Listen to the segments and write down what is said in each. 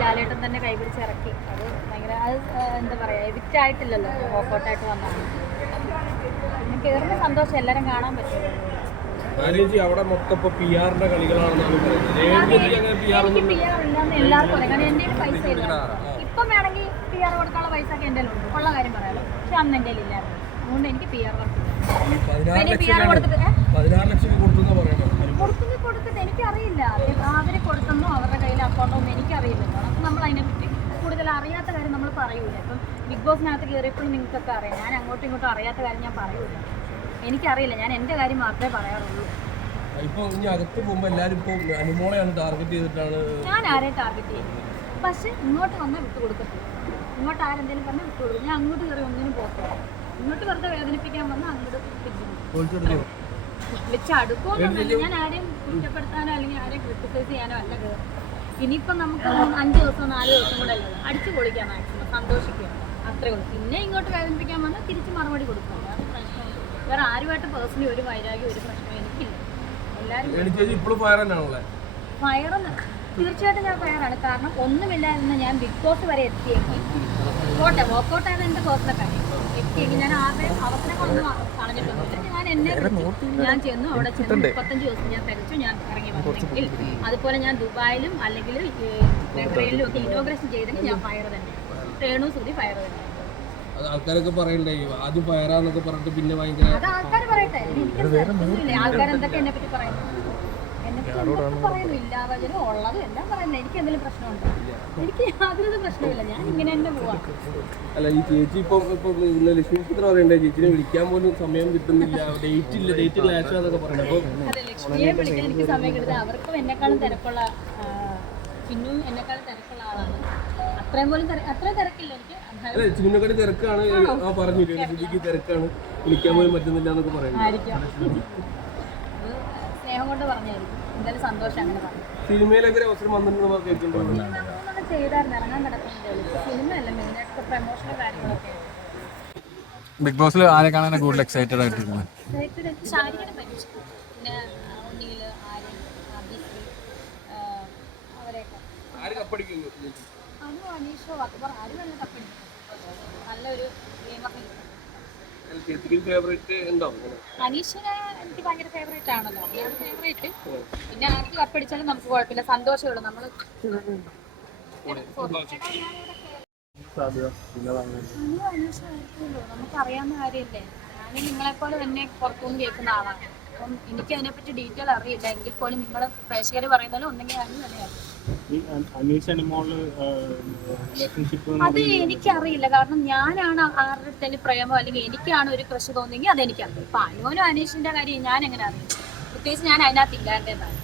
ലാലേട്ടൻ തന്നെ കൈപിടിച്ച് ഇറക്കി. അത് ഭയങ്കര അത് എന്താ പറയുക എവിക്റ്റ് ആയിട്ടില്ലല്ലോ. വോക്കൗട്ടായിട്ട് വന്നാൽ. കയറുന്ന സന്തോഷം എല്ലാവരും കാണാൻ പറ്റുമല്ലോ ആര്യേജി അവിടെ മൊത്തം ഇപ്പൊ പി ആറിന്റെ കളികളാണെന്നാണ് പറയുന്നത്. എനിക്ക് പി ആർ ഇല്ലാന്ന് എല്ലാവർക്കും അറിയാം. കാരണം എന്റെ കയ്യിൽ പൈസ ഇല്ല. ഇപ്പം വേണമെങ്കിൽ പി ആർ കൊടുക്കാനുള്ള പൈസ ഒക്കെ എന്റെ ഉണ്ട് ഉള്ള കാര്യം പറയാലോ. പക്ഷെ അന്ന് എന്റെ കയ്യിൽ ഇല്ലായിരുന്നു അതുകൊണ്ട് എനിക്ക് പി ആർ വർക്ക് പതിനാറ് പിന്നെ പി ആർ ലക്ഷം കൊടുത്തിട്ട് ഏ? പതിനാറ് ലക്ഷം കൊടുത്തെന്ന് പറയണം കൊടുക്കുന്നത് കൊടുത്തിട്ട് എനിക്കറിയില്ല. അവർ കൊടുത്തെന്നോ അവരുടെ കയ്യിൽ അക്കൗണ്ടോ ഒന്നും അതിനെപ്പറ്റി കൂടുതൽ അറിയാത്ത കാര്യം നമ്മൾ പറയൂല. ഇപ്പം ബിഗ് ബോസിനകത്ത് കയറിയപ്പോഴും നിങ്ങൾക്കൊക്കെ അറിയാം. ഞാൻ അങ്ങോട്ടും ഇങ്ങോട്ടും അറിയാത്ത കാര്യം ഞാൻ പറയൂല. എനിക്കറിയില്ല. ഞാൻ എന്റെ കാര്യം മാത്രമേ പറയാറുള്ളൂ. ഇപ്പൊ ഇനി അകത്ത് പോകുമ്പോ എല്ലാരും ഇപ്പൊ അനുമോളെയാണ് ടാർഗറ്റ് ചെയ്തിട്ടാണ് ഞാൻ ആരെയും ടാർഗറ്റ് ചെയ്യുന്നത് പക്ഷെ ഇങ്ങോട്ട് വന്നാൽ വിട്ടു കൊടുക്കത്തില്ല. ഇങ്ങോട്ട് ആരെന്തെങ്കിലും പറഞ്ഞാൽ വിട്ടു കൊടുക്കും. ഞാൻ അങ്ങോട്ട് കയറി ഒന്നിനും പോകത്തില്ല. ഇങ്ങോട്ട് വെറുതെ വേദനിപ്പിക്കാൻ വന്നാൽ അങ്ങോട്ട് തിരിച്ചു തോൽച്ചെടുക്കും വിളിച്ച് അടുക്കുമെന്നല്ല ഞാൻ ആരെയും കുറ്റപ്പെടുത്താനോ അല്ലെങ്കിൽ ആരെയും ക്രിട്ടിസൈസ് ചെയ്യാനോ അല്ല കയറും ഇനിയിപ്പം നമുക്ക് അഞ്ച് ദിവസം നാല് ദിവസം കൂടെ അല്ലേ? അടിച്ചു പൊളിക്കാൻ മാക്സിമം സന്തോഷിക്കുക അത്രേ ഉള്ളൂ. പിന്നെ ഇങ്ങോട്ട് വേദനിപ്പിക്കാൻ വന്നാൽ തിരിച്ച് മറുപടി കൊടുക്കും. അല്ലാതെ പ്രശ്നം വേറെ ആരുമായിട്ട് പേഴ്സണലി ഒരു വൈരാഗ്യം ഒരു പ്രശ്നവും എനിക്കില്ല. എല്ലാവരും ഫയറെന്ന് തീർച്ചയായിട്ടും ഞാൻ ഫയറാണ് കാരണം ഒന്നുമില്ലായിരുന്ന ഞാൻ ബിഗ് ബോസ് വരെ എത്തിയെങ്കിൽ പോട്ടെ വർക്കൗട്ട് ആയത് എന്റെ പേഴ്സണൽ കാര്യം. എത്തിയെങ്കിൽ ഞാൻ ആരുടെയും അവസരങ്ങളൊന്നും എന്നെ വിളിച്ചു. ഞാൻ ചെന്നു അവിടെ ചെന്ന് മുപ്പത്തഞ്ച് ദിവസം ഞാൻ തികച്ചു ഞാൻ ഇറങ്ങി വന്നെങ്കിൽ അതുപോലെ ഞാൻ ദുബായിലും അല്ലെങ്കിൽ ബഹ്റൈനിലും ഒക്കെ ഇനോഗ്രേഷൻ ചെയ്തെങ്കിൽ ഞാൻ ഫയർ തന്നെ. രേണു ഫയർ തന്നെ. ആൾക്കാരൊക്കെ പറയണ്ടേ ആദ്യം ഫയറാന്നൊക്കെ പറഞ്ഞിട്ട് പിന്നെ ഭയങ്കര അത് ആൾക്കാർ പറയട്ടെ. എനിക്കൊന്നുമില്ല ആൾക്കാർ എന്തൊക്കെ എന്നെ പറ്റി പറയുന്നു എന്നെ പറ്റി എന്തൊക്കെ പറയുന്നു? ഇല്ലാവചനം ഉള്ളത് എല്ലാം പറയുന്നില്ല എനിക്ക് എന്തെങ്കിലും പ്രശ്നമുണ്ടോ? എനിക്ക് യാതൊരു പ്രശ്നമില്ല ഞാൻ ഇങ്ങനെ തന്നെ പോവാം. അല്ല ഈ ചേച്ചി ഇപ്പം ഇപ്പൊ ലക്ഷ്മി ചിത്രം പറയണ്ടേ ചേച്ചിനെ വിളിക്കാൻ പോലും സമയം കിട്ടുന്നില്ല. ഡേറ്റ് ഇല്ല. ഡേറ്റ് ക്ലാഷ് എന്നൊക്കെ അപ്പൊ അതെ ലക്ഷ്മിയെ വിളിക്കാൻ എനിക്ക് സമയം കിട്ടുന്നത് അവർക്കും എന്നെക്കാളും തിരക്കുള്ള ചിന്നും എന്നെക്കാളും തിരക്കുള്ള ആളാണ്. അത്രയും പോലും അത്ര തിരക്കില്ല എനിക്ക്. ചിന്നക്കടി തിരക്കാണ്. ആ പറഞ്ഞു തിരക്കാണ്. വിളിക്കാൻ പോലും പറ്റുന്നില്ല എന്നൊക്കെ പറയുന്നത്. സ്നേഹം കൊണ്ട് പറഞ്ഞായിരിക്കും. എന്തായാലും സന്തോഷം അങ്ങനെ പറഞ്ഞു. സിനിമയിലൊക്കെ അവസരം വന്നിട്ടുണ്ടെന്ന് കേൾക്കുന്നുണ്ട് സിനിമ ചെയ്തായിരുന്നു. ഇറങ്ങാൻ കിടക്കുന്നുണ്ടേ. സിനിമയല്ല മെയിനായിട്ട് പ്രൊമോഷനും കാര്യങ്ങളൊക്കെ. ബിഗ് ബോസിൽ ആരെ കാണാനാണ് കൂടുതൽ എക്സൈറ്റഡ് ആയിട്ടിരിക്കുന്നത്? ശാരീരിക പരീക്ഷ പിന്നെ ഉണ്ണിയിൽ ആര്യൻ അഭിശ്രീ അവരെയൊക്കെ. ആര് കപ്പടിക്കുന്നു? ചേച്ചി അനു അനീഷോ അക്ബർ ആരും നല്ല തപ്പിടിക്കും നല്ലൊരു ഗെയിമൊക്കെ? അനീഷിനെ എനിക്ക് ഭയങ്കര ഫേവറേറ്റ് ആണല്ലോ. അതാണ് ഫേവറേറ്റ് പിന്നെ ആർക്ക് കപ്പടിച്ചാലും നമുക്ക് കുഴപ്പമില്ല. സന്തോഷമേ ഉള്ളൂ. നമ്മൾ അറിയാവുന്ന ആയിരിക്കുമല്ലോ നിങ്ങളെ കാര്യമല്ലേ? ഞാൻ നിങ്ങളെപ്പോലെ തന്നെ പുറത്തുനിന്ന് കേൾക്കുന്ന ആളാണ്. അപ്പം എനിക്ക് അതിനെപ്പറ്റി ഡീറ്റെയിൽ അറിയില്ല. എങ്കിൽ പോലും നിങ്ങൾ പ്രേക്ഷകർ പറയുന്നത് ഒന്നെങ്കിൽ ആരും തന്നെയാണ് അത് എനിക്കറിയില്ല. കാരണം ഞാനാണ് ആരുടെ അടുത്തേലും പ്രേമോ അല്ലെങ്കിൽ എനിക്കാണ് ഒരു ക്രഷ് തോന്നിയെങ്കിൽ അതെനിക്കറിയാം ഇപ്പൊ അനുവിനും അനീഷിന്റെ കാര്യം ഞാൻ എങ്ങനെ അറിയും? പ്രത്യേകിച്ച് ഞാൻ അതിനകത്ത് ഇല്ലാണ്ടതാണ്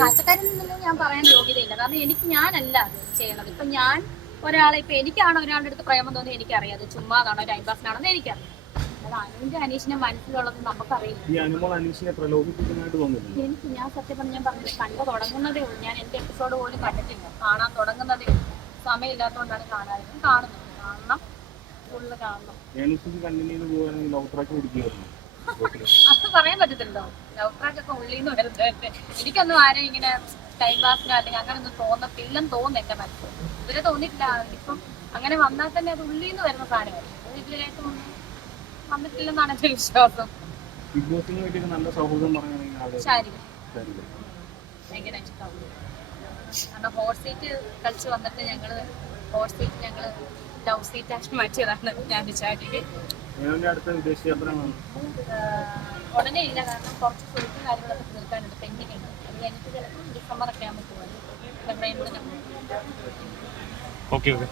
കാഴ്ചക്കാരിൽ നിന്നും ഞാൻ പറയാൻ യോഗ്യതയില്ല. കാരണം എനിക്ക് ഞാനല്ല അത് ചെയ്യണത്. ഇപ്പൊ ഞാൻ ഒരാളെ ഇപ്പൊ എനിക്കാണ് ഒരാളുടെ അടുത്ത് പ്രേമം തോന്നി എനിക്കറിയാം. അത് ചുമ്മാതാണോ ഒരു അയൽവാസനാണെന്ന് എനിക്കറിയാം. അത് അനുവിന്റെ അനീഷിന്റെ മനസ്സിലുള്ളത് നമുക്കറിയില്ല. ഈ അനുമോൾ അനീഷിനെ പ്രലോഭിപ്പിക്കുന്നതായിട്ട് തോന്നുന്നില്ല. എനിക്ക് ഞാൻ സത്യം പറഞ്ഞ ഞാൻ പറഞ്ഞത് കണ്ടു തുടങ്ങുന്നതേ ഉള്ളൂ. ഞാൻ എന്റെ എപ്പിസോഡ് പോലും കണ്ടിട്ടില്ല. കാണാൻ തുടങ്ങുന്നതേ ഉള്ളൂ. സമയമില്ലാത്തതുകൊണ്ടാണ് കാണാതിരുന്നത്. കാണുന്നത് കാണണം. ഫുള്ള് കാണണം. അത് പറയാൻ പറ്റത്തില്ലല്ലോ. ലവ് ട്രാക്ക് ഒക്കെ ഉള്ളിൽ നിന്ന് വരുന്നത് എനിക്കൊന്നും ആരും ഇങ്ങനെ ടൈം പാസിനോ അല്ലെങ്കിൽ അങ്ങനെ ഒന്നും തോന്നത്തില്ലെന്ന് തോന്നുന്നു എന്റെ മനസ്സിൽ. ഇവരെ തോന്നിയിട്ടില്ല. ഇപ്പം അങ്ങനെ വന്നാൽ തന്നെ അത് ഉള്ളിൽ നിന്ന് വരുന്ന സാധനമായിരിക്കും. അത് ഒന്നും വന്നിട്ടില്ലെന്നാണ് എന്റെ വിശ്വാസം. ബിഗ് ബോസിന് വേണ്ടിയിട്ട് നല്ല സൗഹൃദം പറയുകയാണെങ്കിൽ ഭയങ്കര ഇഷ്ടമാണ് കാരണം ഹോട്ട് സീറ്റ് കളിച്ച് വന്നിട്ട് ഞങ്ങൾ ഹോട്ട് സീറ്റ് ഞങ്ങൾ ലവ് സീറ്റ് ആക്കി മാറ്റിയതാണ് ഞാൻ വിചാരിക്ക് ഏവന്റെ അടുത്ത വിദേശ യാത്ര ഉടനെ ഇല്ല. കാരണം കുറച്ച് സുഹൃത്തും കാര്യങ്ങളൊക്കെ തീർക്കാനുണ്ട്. പെൻഡിങ് ഉണ്ട്. അത് കഴിഞ്ഞിട്ട് ചിലപ്പോൾ ഡിസംബർ ഒക്കെ ആകുമ്പോൾ പോകുന്നത് ഓക്കെ ഓക്കെ